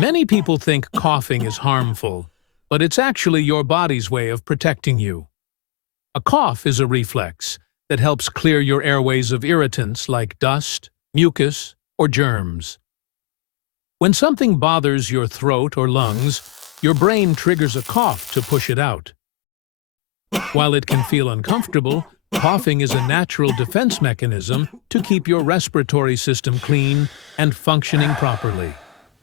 Many people think coughing is harmful, but it's actually your body's way of protecting you. A cough is a reflex that helps clear your airways of irritants like dust, mucus, or germs. When something bothers your throat or lungs, your brain triggers a cough to push it out. While it can feel uncomfortable, coughing is a natural defense mechanism to keep your respiratory system clean and functioning properly.